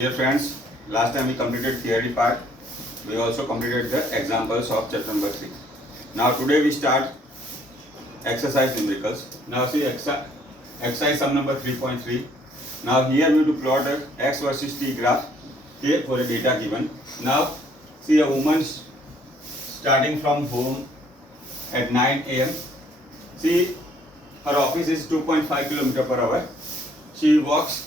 Dear friends, last time we completed theory part. We also completed the examples of chapter number 3. Now today we start exercise numericals. Now see exercise sum number 3.3. Now here we have to plot a x versus t graph for a data given. Now see a woman starting from home at 9 a.m. See her office is 2.5 km per hour. She walks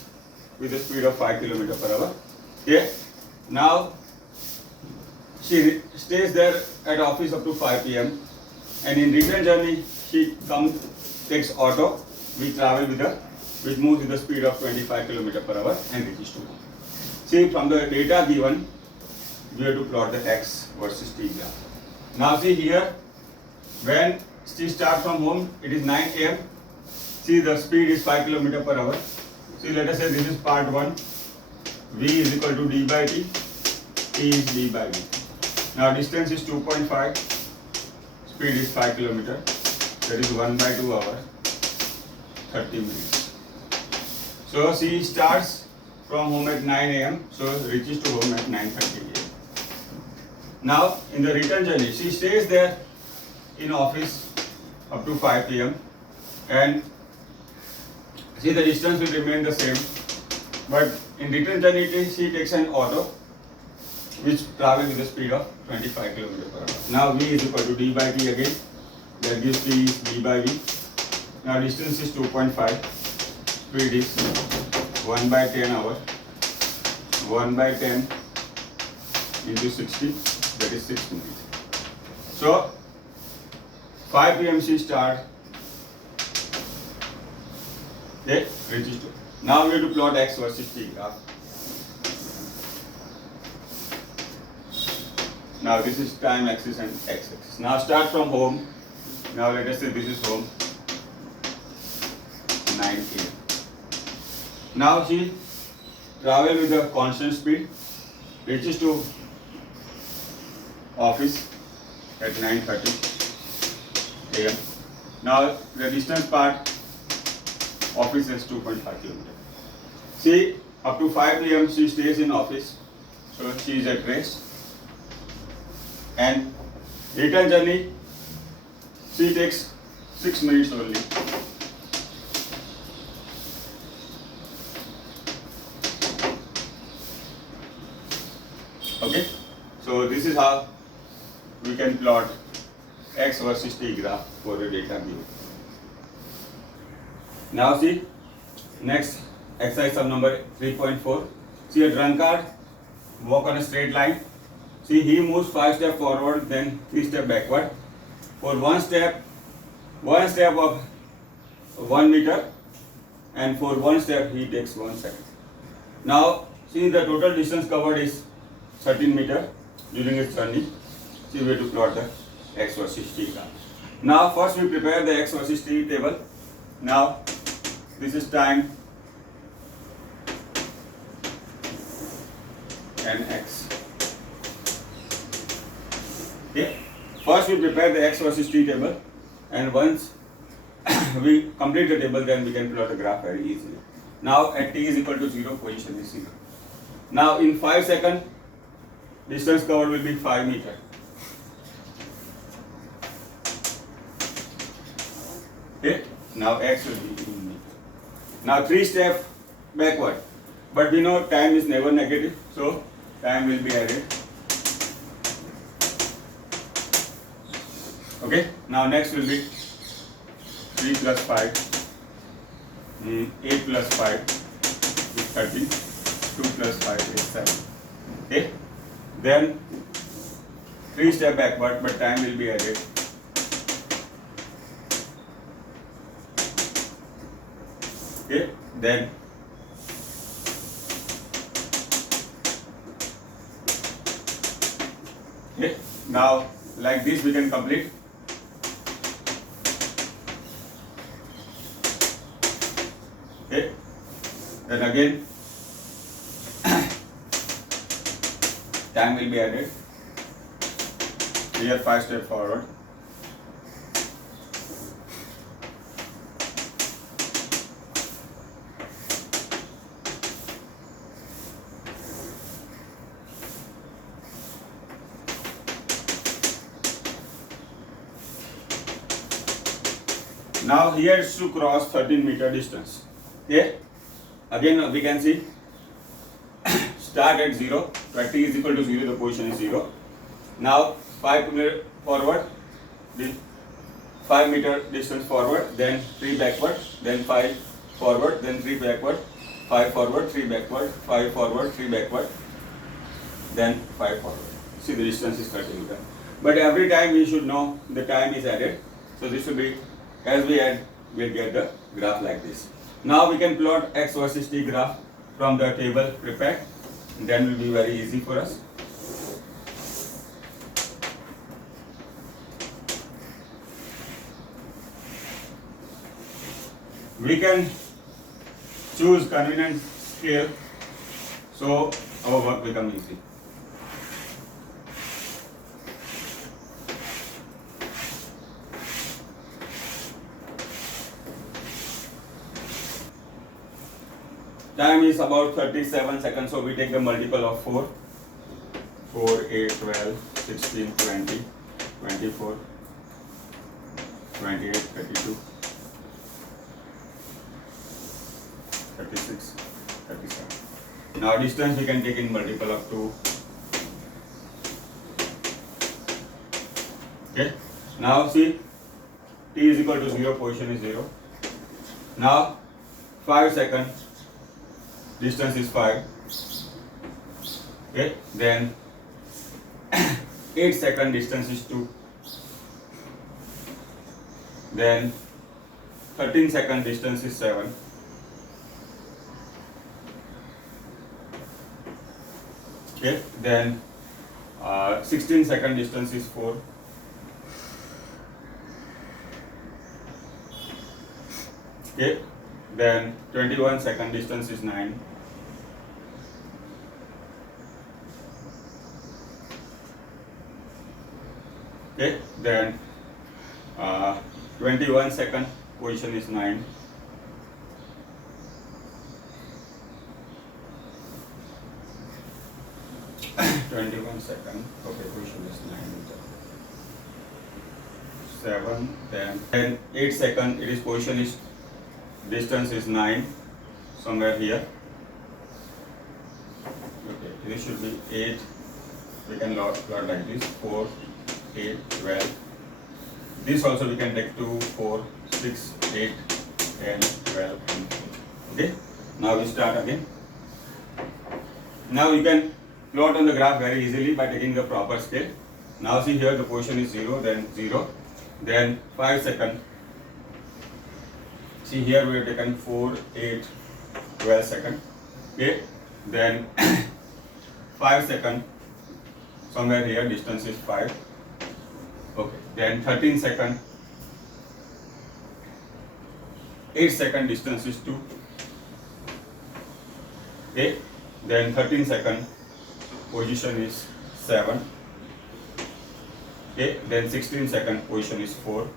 with a speed of 5 km per hour. Okay. Now she stays there at office up to 5 p.m. and in return journey she takes auto which moves with the speed of 25 km per hour and reaches to home. See, from the data given we have to plot the x versus t graph. Now see here, when she starts from home it is 9 a.m. See, the speed is 5 km per hour. See, let us say this is part 1. V is equal to d by t, t is d by v. Now distance is 2.5, speed is 5 km, that is 1 by 2 hours, 30 minutes. So she starts from home at 9 a.m. so reaches to home at 9:30 a.m. Now in the return journey she stays there in office up to 5 p.m. and see, the distance will remain the same, but in return journey she takes an auto which travels with the speed of 25 km per hour. Now V is equal to d by t again, that gives t is d by v. Now distance is 2.5, speed is 1 by 10 hour, 1 by 10 into 60, that is 6 minutes. So 5 p.m. she starts. Okay, register. Now we have to plot x versus t graph. Now this is time axis and x axis. Now start from home. Now let us say this is home. 9 a.m. Now she travels with a constant speed, reaches to office at 9:30 a.m. Now the distance part office is 2.5 km. See, up to 5 p.m. she stays in office, so she is at rest. And return journey she takes 6 minutes only. Okay, so this is how we can plot x versus t graph for the data given. Now see, next exercise sum number 3.4. See, a drunkard walk on a straight line. See, he moves 5 steps forward, then 3 steps backward. For one step of 1 meter, and for one step he takes 1 second. Now see, the total distance covered is 13 meters during his journey. See, we have to plot the x versus t graph. Now first we prepare the x versus t table. Now this is time and x. Okay. First we prepare the x versus t table, and once we complete the table, then we can plot the graph very easily. Now at t is equal to 0, position is 0. Now in 5 seconds, distance covered will be 5 meters. Okay. Now x will be in meter. Now 3 steps backward, but we know time is never negative, so time will be added. Okay, now next will be 3 plus 5, 8 plus 5 is 13, 2 plus 5 is 7. Okay, then 3 steps backward, but time will be added. Okay, then okay, now like this we can complete. Okay, then again time will be added. Here 5 steps forward. Now here is to cross 13-meter distance. Okay. Again we can see start at 0, where t is equal to 0, the position is 0. Now 5 meter forward, 5 meter distance forward, then 3 backward, then 5 forward, then 3 backward, 5 forward, 3 backward, 5 forward, 3 backward, then 5 forward. See, the distance is 30 meter. But every time we should know the time is added. So this will be, as we add, we'll get the graph like this. Now we can plot x versus t graph from the table prepared. Then will be very easy for us. We can choose convenient scale, so our work becomes easy. Time is about 37 seconds, so we take the multiple of 4. 4, 8, 12, 16, 20, 24, 28, 32, 36, 37. Now distance we can take in multiple of 2. Okay. Now see, t is equal to 0, position is 0. Now 5 seconds, distance is 5. Okay. Then 8 second, distance is 2. Then 13 second, distance is 7. Okay. Then 16 second, distance is 4. Okay. Then 21 second, distance is 9. Okay. Then 21 second, position is 9. Okay, position is 9. 7, then 8 second, it is position is, distance is 9, somewhere here. Okay, this should be 8. We can plot like this: 4, 8, 12. This also we can take 2, 4, 6, 8, 10, 12. Okay. Now we start again. Now you can plot on the graph very easily by taking the proper scale. Now see here, the position is 0, then 0, then 5 second. See here we have taken 4, 8, 12 second. Okay. Then 5 second, somewhere here, distance is 5. Okay. Then 13 second, 8 second, distance is 2. Okay. Then 13 second, position is 7. Okay. Then 16 second, position is 4.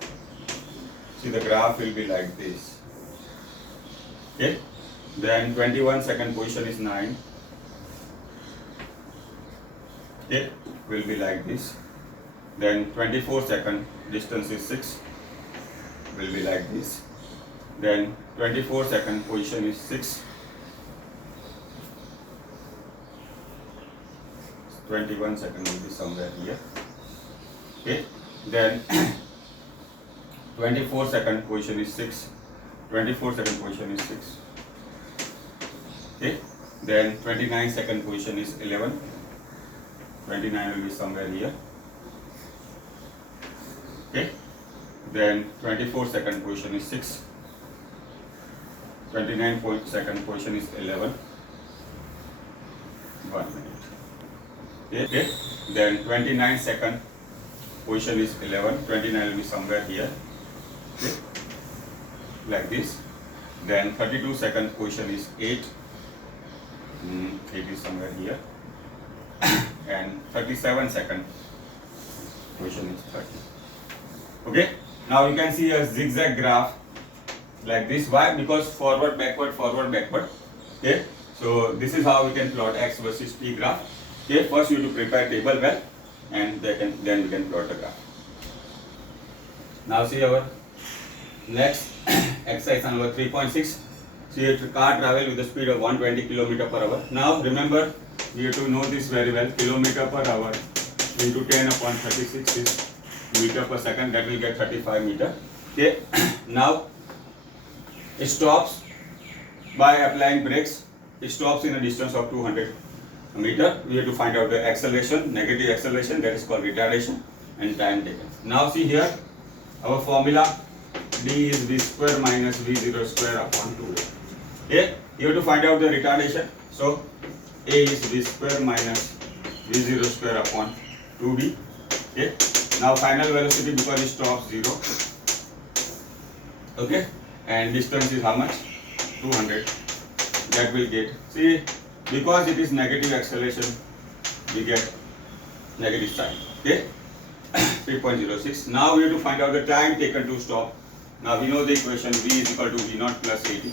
See, the graph will be like this. Okay. Then 21 second, position is 9. Okay. Will be like this. Then 24 second, distance is 6. Will be like this. Then 24 second, position is 6. 21 second will be somewhere here. Okay. Then 24 second, position is 6. 24 second, position is 6. Okay. Then 29 second, position is 11. 29 will be somewhere here. Okay. Then 24 second, position is 6. 29 second, position is 11. 1 minute. Okay. Then 29 second, position is 11. 29 will be somewhere here. Okay. Like this. Then 32 second, position is 8. 8 is somewhere here. And 37 second, position is 30. Okay. Now you can see a zigzag graph like this. Why? Because forward, backward, forward, backward. Okay. So this is how we can plot x versus t graph. Okay. First you have to prepare table well, and then we can plot the graph. Now see our Next, exercise number 3.6. See, a car travel with the speed of 120 km per hour. Now, remember, we have to know this very well. Kilometer per hour into 10 upon 36 is meter per second. That will get 35 meter. Okay. Now, it stops by applying brakes. It stops in a distance of 200 meter. We have to find out the acceleration, negative acceleration, that is called retardation, and time taken. Now, see here, our formula. D is V square minus V0 square upon 2A. Okay, you have to find out the retardation. So, A is V square minus V0 square upon 2B. Okay, now final velocity because it stops 0. Okay, and distance is how much? 200. That will get, see, because it is negative acceleration, we get negative sign. Okay, 3.06. Now we have to find out the time taken to stop. Now we know the equation V is equal to V0 plus 80.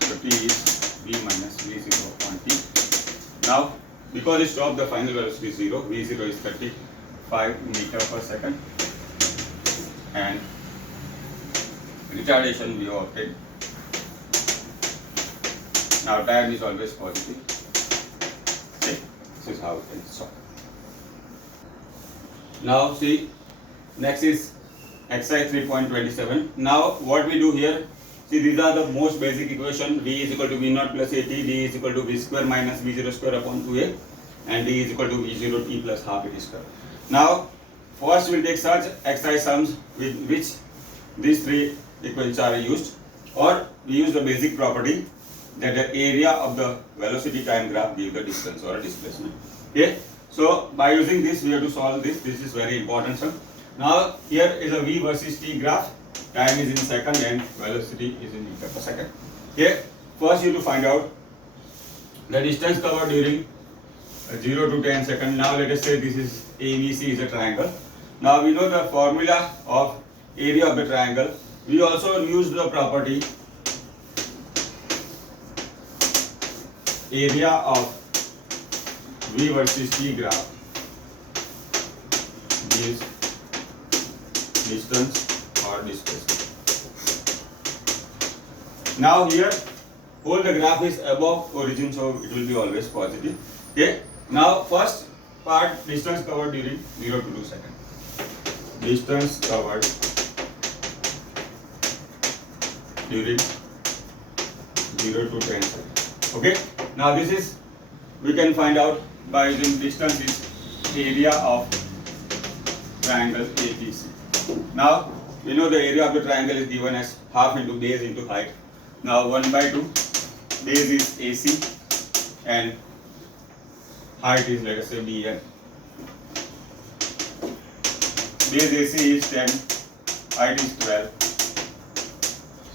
So T is V minus V0 upon T. Now, because it stopped, the final velocity is 0. V0 is 35 meter per second. And retardation we have obtained. Now time is always positive. Okay, this is how it can stop. Now see, next is exercise 3.27. Now what we do here, see, these are the most basic equation. V is equal to V0 plus 80, D is equal to V square minus V0 square upon 2A, and D is equal to V0 T plus half A square. Now first we will take such exercise sums with which these three equations are used, or we use the basic property that the area of the velocity time graph gives the distance or displacement. Okay, so by using this we have to solve this. This is very important sum. Now here is a V versus T graph. Time is in second and velocity is in meter per second. Okay, first you have to find out the distance covered during 0 to 10 seconds. Now let us say this is ABC is a triangle. Now we know the formula of area of the triangle. We also use the property area of V versus T graph is distance or displacement. Now here, whole the graph is above origin, so it will be always positive. Okay. Now first part, distance covered during 0 to 2 seconds. Distance covered during 0 to 10 seconds. Okay. Now this is, we can find out by using distance is area of triangle ABC. Now we know the area of the triangle is given as half into base into height. Now 1 by 2, base is AC and height is, let us say, BN. Base AC is 10, height is 12,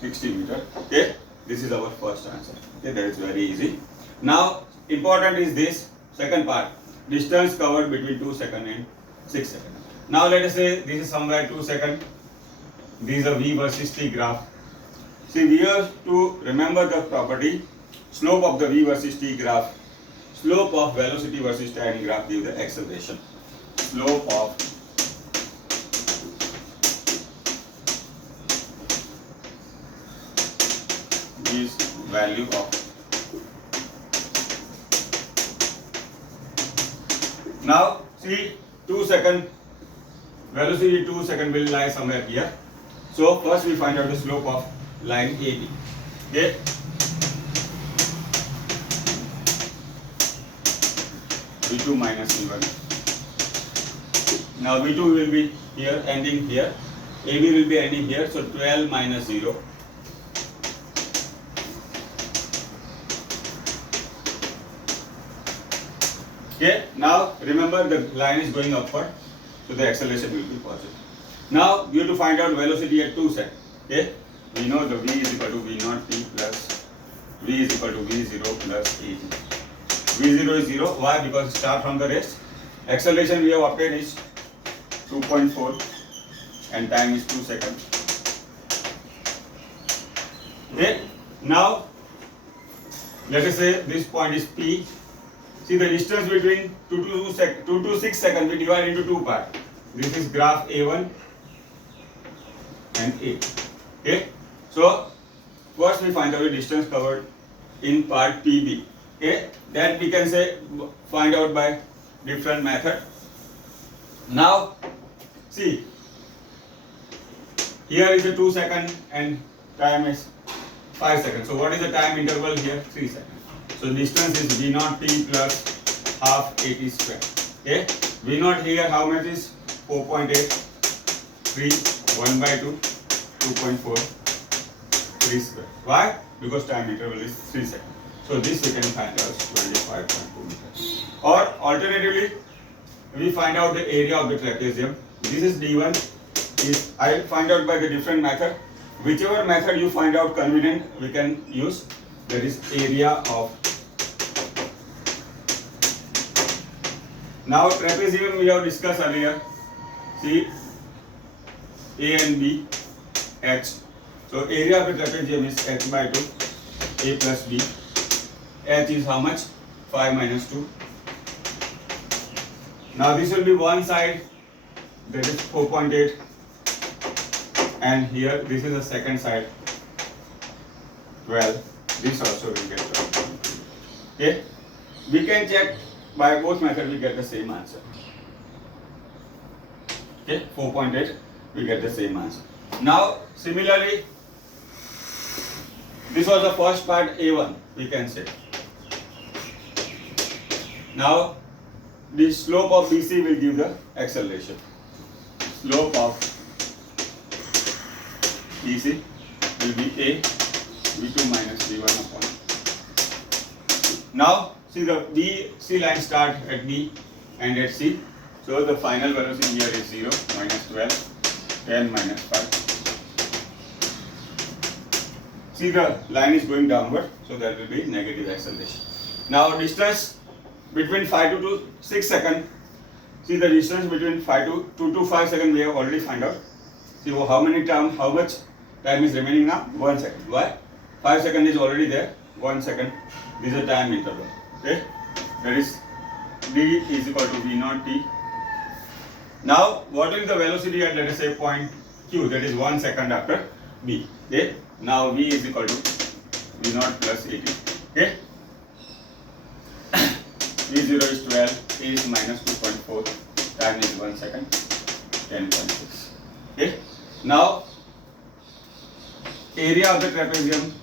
60 meter. Okay, this is our first answer. Okay, that is very easy. Now important is this second part, distance covered between 2 seconds and 6 seconds. Now let us say this is somewhere 2 seconds. This is a V versus T graph. See, we have to remember the property slope of the V versus T graph. Slope of velocity versus time graph gives the acceleration. Slope of this value of. Now see, 2 seconds velocity 2 seconds will lie somewhere here. So first we find out the slope of line AB. Okay. V2 minus V1. Now V2 will be here, ending here. AB will be ending here. So 12 minus 0. Okay. Now remember the line is going upward, so the acceleration will be positive. Now we have to find out velocity at 2 seconds. Okay. We know the V is equal to V0 T plus V is equal to V0 plus AT. V0 is 0. Why? Because start from the rest. Acceleration we have obtained is 2.4 and time is 2 seconds. Okay. Now let us say this point is P. See, the distance between 2 to 6 seconds we divide into two parts. This is graph A1 and A. Okay, so first we find out the distance covered in part PB. Okay, that we can say find out by different method. Now see, here is a 2 second and time is 5 seconds. So what is the time interval here? 3 seconds. So distance is V naught T plus half AT square. Okay, V naught here how much is 4.8, 3, 1 by 2, 2.4, 3 square. Why? Because time interval is 3 seconds. So this we can find out 25.2 meters. Or alternatively, we find out the area of the trapezium. This is D1. Is I find out by the different method. Whichever method you find out convenient, we can use. That is area of. Now trapezium we have discussed earlier. See A and B, H. So area of the trapezium is H by 2, A plus B. H is how much? 5 minus 2. Now this will be one side, that is 4.8, and here this is the second side, 12. This also will get 12. Okay, we can check by both methods, we get the same answer. Okay, 4.8, we get the same answer. Now similarly, this was the first part A1, we can say. Now the slope of BC will give the acceleration. Slope of BC will be A V2 minus V1 upon. Now see the BC line start at B and at C. So the final velocity here is 0, minus 12, 10 minus 5. See the line is going downward, so there will be negative acceleration. Now distance between 5 to 6 seconds. See the distance between 2 to 5 seconds we have already found out. See how much time is remaining now? 1 second. Why? 5 seconds is already there. 1 second. This is a time interval. Okay? That is D is equal to V naught T. Now what is the velocity at, let us say, point Q, that is 1 second after B. Okay? Now V is equal to V naught plus AT. Okay? V0 is 12, A is minus 2.4, time is 1 second, 10.6. Okay? Now, area of the trapezium,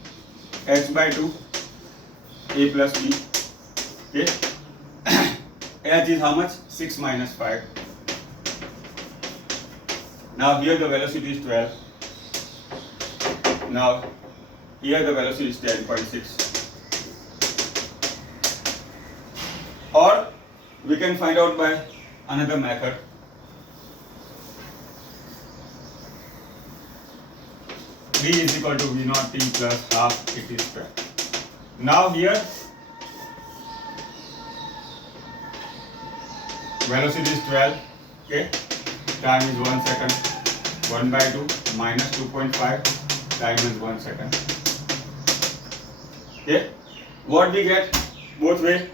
H by 2, A plus B. Okay? H is how much? 6 minus 5. Now, here the velocity is 12. Now, here the velocity is 10.6. Or we can find out by another method. V is equal to V naught T plus half AT square. Now here velocity is 12. Okay, time is 1 second. 1 by 2 minus 2.5, time is 1 second. Okay, what we get both way?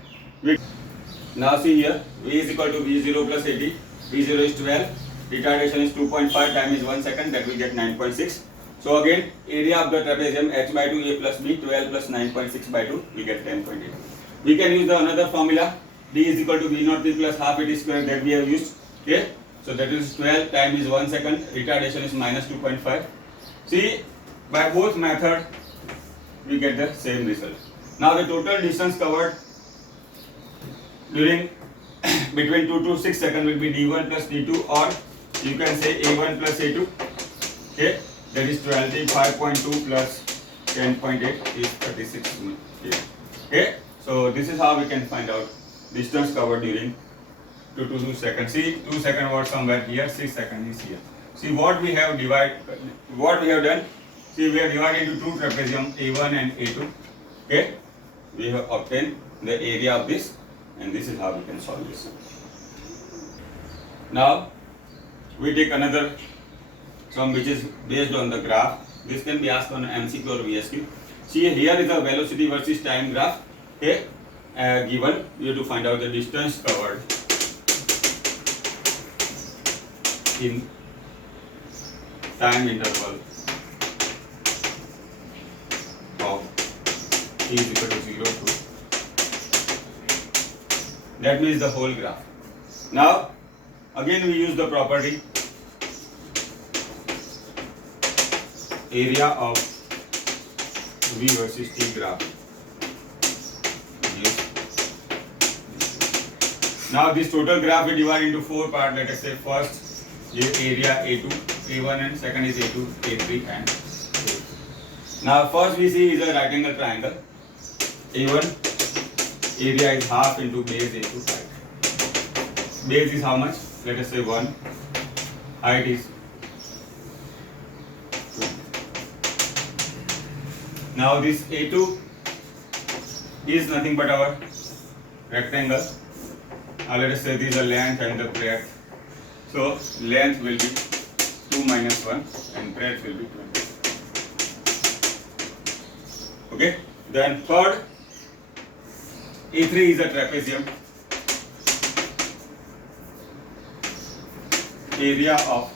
Now see here, V is equal to V0 plus AT. V0 is 12, retardation is 2.5, time is 1 second, that we get 9.6. So again, area of the trapezium H by 2, A plus B, 12 plus 9.6 by 2, we get 10.8. We can use the another formula, D is equal to V naught T plus half AT square, that we have used. Okay, so that is 12, time is 1 second, retardation is minus 2.5. See, by both method, we get the same result. Now the total distance covered during between 2 to 6 seconds will be D1 plus D2, or you can say A1 plus A2. Okay, that is 25.2 plus 10.8 is 36 meters. Okay, so this is how we can find out distance covered during 2 to 2 seconds. See, 2 seconds was somewhere here, 6 seconds is here. See what we have done. See, we have divided into two trapezium, A1 and A2. Okay, we have obtained the area of this, and this is how we can solve this. Now we take another sum which is based on the graph. This can be asked on MCQ or VSQ. See, here is the velocity versus time graph. Okay, given you have to find out the distance covered in time interval is equal to 0 to. That means the whole graph. Now again we use the property area of V versus T graph. Now this total graph we divide into 4 parts. Let us say first is area A2, A1, and second is A2, A3, and A2. Now first we see is a right angle triangle. A1 area is half into base into height. Base is how much? Let us say 1. Height is 2. Now this A2 is nothing but our rectangle. Now let us say this is the length and the breadth. So length will be 2 minus 1 and breadth will be 20. Okay. Then third, A3 is a trapezium. Area of.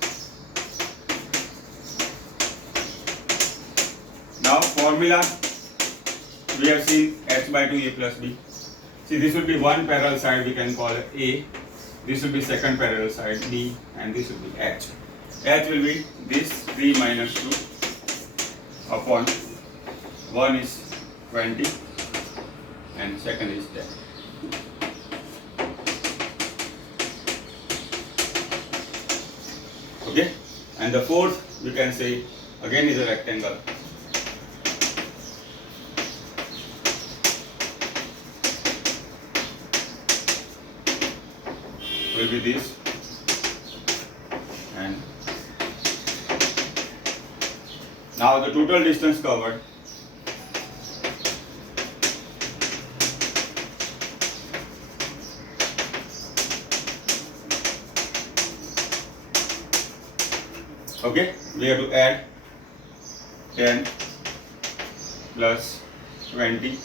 Now formula we have seen h by 2 a plus b. See, this will be one parallel side, we can call it A. This will be second parallel side B, and this will be H. H will be this 3 minus 2 upon 1 is 20 and second is 10. Okay, and the fourth we can say again is a rectangle. Will be this and now the total distance covered okay, we have to add 10 plus 20,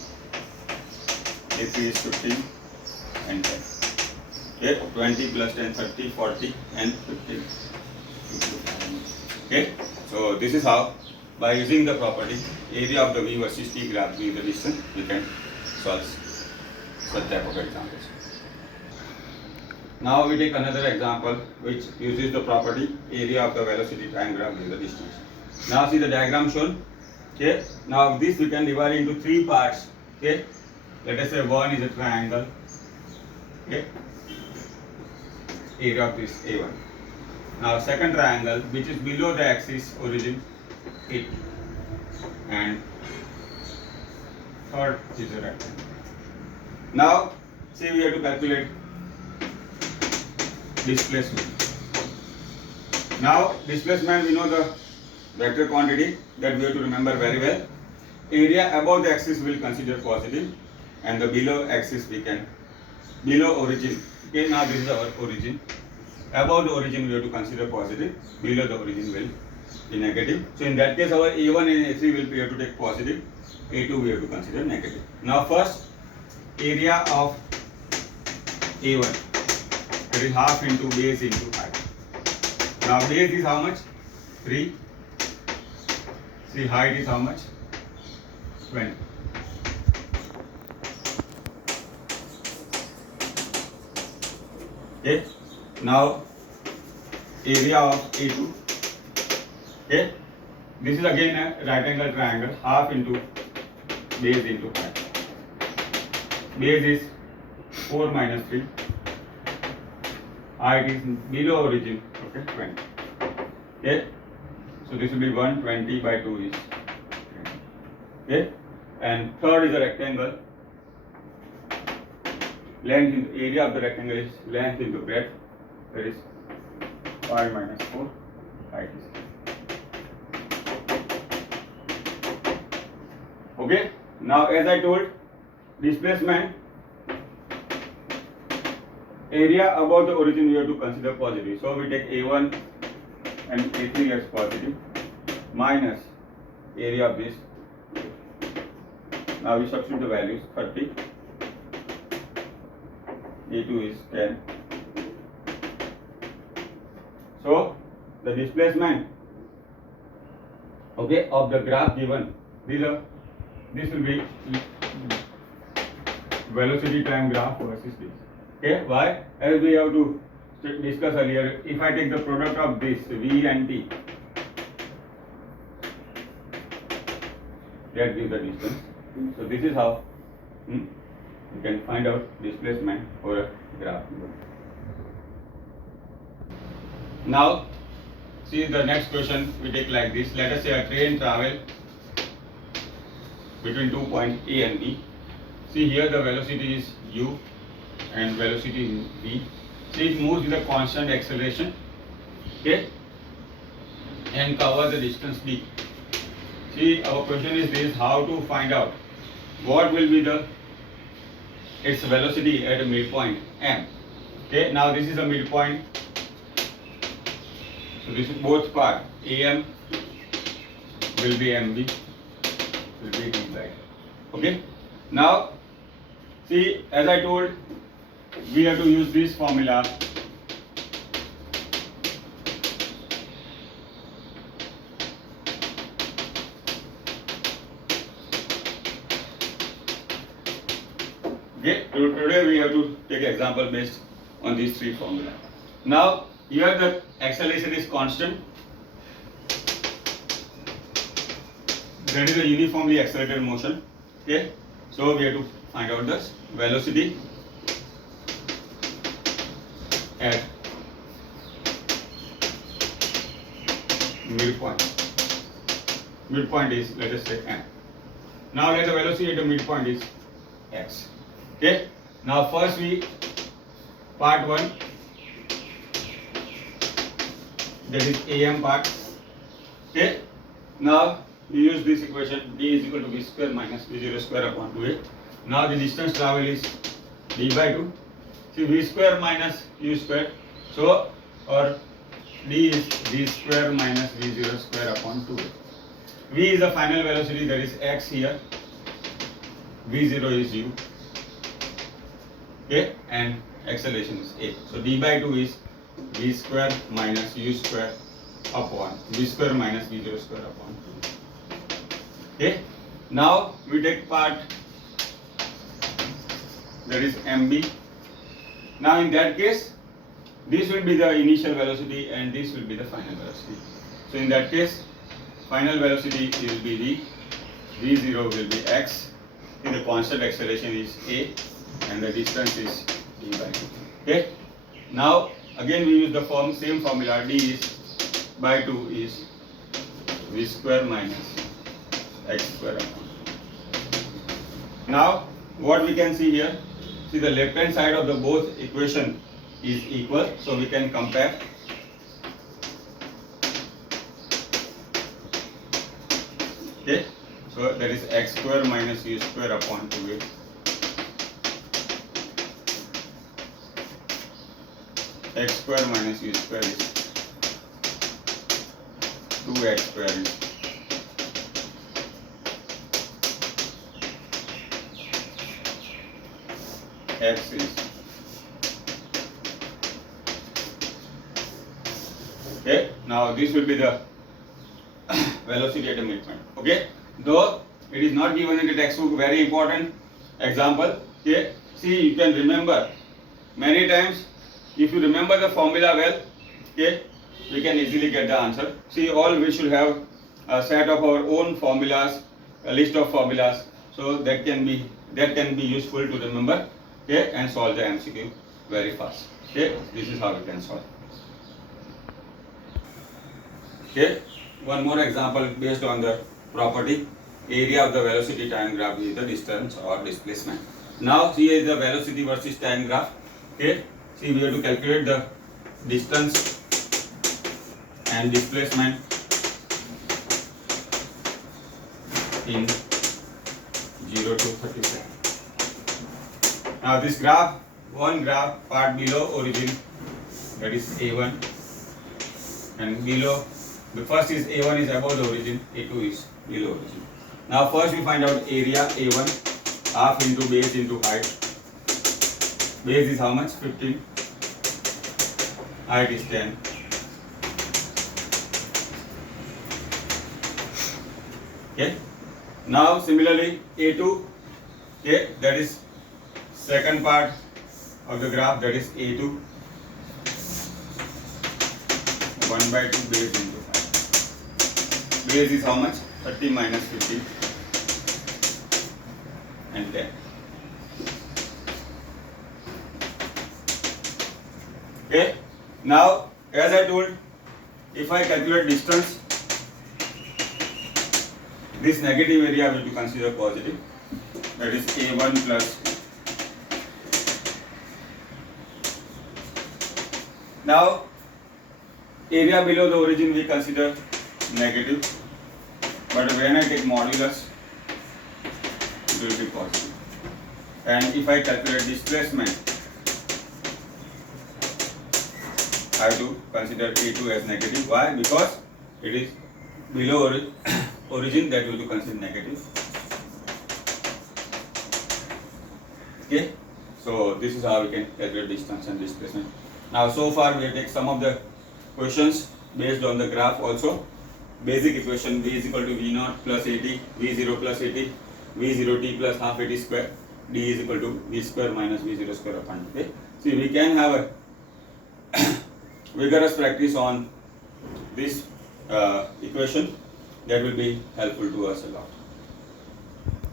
it is 15 and 10. Okay, 20 plus 10, 30, 40 and 15. Okay, so this is how by using the property area of the V versus T graph being the distance we can solve such type of examples. Now we take another example which uses the property area of the velocity time graph being the distance. Now see the diagram shown. Okay, now this we can divide into 3 parts. Okay, let us say one is a triangle. Okay, area of this A1. Now second triangle which is below the axis origin A2 and third is a rectangle. Now see we have to calculate displacement. Now displacement we know the vector quantity that we have to remember very well. Area above the axis we will consider positive and the below axis we can below origin. Okay, now this is our origin. Above the origin we have to consider positive, below the origin will be negative. So in that case our A1 and A3 will be have to take positive, A2 we have to consider negative. Now first area of A1, that is half into base into height. Now base is how much? 3. See height is how much? 20. Okay. Now area of A2. Okay. This is again a right angle triangle, half into base into height. Base is 4 minus 3. Height is below origin. Okay, 20. Okay. So this will be 120 by 2 is 20. Okay. And third is a rectangle. Length in area of the rectangle is length into breadth. That is 5 minus 4. Height is 3. Okay. Now as I told, displacement area above the origin we have to consider positive. So we take A1 and A3 as positive minus area of this. Now we substitute the values 30. A2 is 10. So the displacement okay of the graph given, this will be velocity time graph versus this. Okay, why? As we have to discuss earlier, if I take the product of this V and T, that gives the distance. So this is how you can find out displacement for a graph. Now, see the next question we take like this. Let us say a train travel between 2 points A and B. See here the velocity is u and velocity is v. See it moves with a constant acceleration, okay, and cover the distance d. See our question is this: how to find out what will be the its velocity at a midpoint m. Okay, now this is a midpoint. So this is both part am will be mb will be d by. Okay. Now see, as I told, we have to use this formula. Okay, today we have to take example based on these three formula. Now here the acceleration is constant. That is a uniformly accelerated motion. Okay, so we have to find out the velocity at midpoint. Midpoint is, let us say, m. Now let the velocity at the midpoint is x. Okay. Now first we part 1, that is am part. Okay. Now we use this equation, d is equal to v square minus v0 square upon 2a. Now the distance travel is d by 2. See, v square minus u square. So or d is v square minus v0 square upon 2a. V is the final velocity, that is x here. v0 is u. Okay, and acceleration is a. So d by 2 is v square minus u square upon v square minus v0 square upon 2. Okay, now we take part, that is mb. Now in that case, this will be the initial velocity and this will be the final velocity. So in that case, final velocity will be v, v0 will be x, and the constant acceleration is a, and the distance is d by 2. Okay. Now again we use the same formula, d is by 2 is v square minus x square upon 2. Now what we can see here, see the left hand side of the both equation is equal, so we can compare. Okay, so that is x square minus u square upon 2a. X square minus u square is 2x square is x is. Okay, now this will be the velocity at the midpoint. Okay, though it is not given in the textbook, very important example. Okay, see, you can remember many times. If you remember the formula well, okay, we can easily get the answer. See, all we should have a set of our own formulas, a list of formulas, so that can be useful to remember. Okay, and solve the MCQ very fast. Okay, this is how we can solve. Okay, one more example based on the property area of the velocity time graph is the distance or displacement. Now here is the velocity versus time graph. Okay, see, we have to calculate the distance and displacement in 0 to 37. Now this graph, one graph part below origin, that is A1, and below, the first is A1 is above the origin, A2 is below origin. Now first we find out area A1, half into base into height. Base is how much? 15. Height is 10. Okay. Now similarly A2, okay, that is second part of the graph, that is A2, 1 by 2 base into 5. Base is how much? 30 minus 50 and 10. Okay, now as I told, if I calculate distance, this negative area will be considered positive, that is A1 plus. Now area below the origin we consider negative, but when I take modulus it will be positive. And if I calculate displacement, I have to consider A2 as negative. Why? Because it is below origin, that will be considered negative. Okay, so this is how we can calculate distance and displacement. Now so far we have taken some of the questions based on the graph also. Basic equation: V is equal to V0 plus AT, V0 plus AT, V0t plus half AT square, D is equal to V square minus V0 square upon T. Okay, see, we can have a vigorous practice on this equation, that will be helpful to us a lot.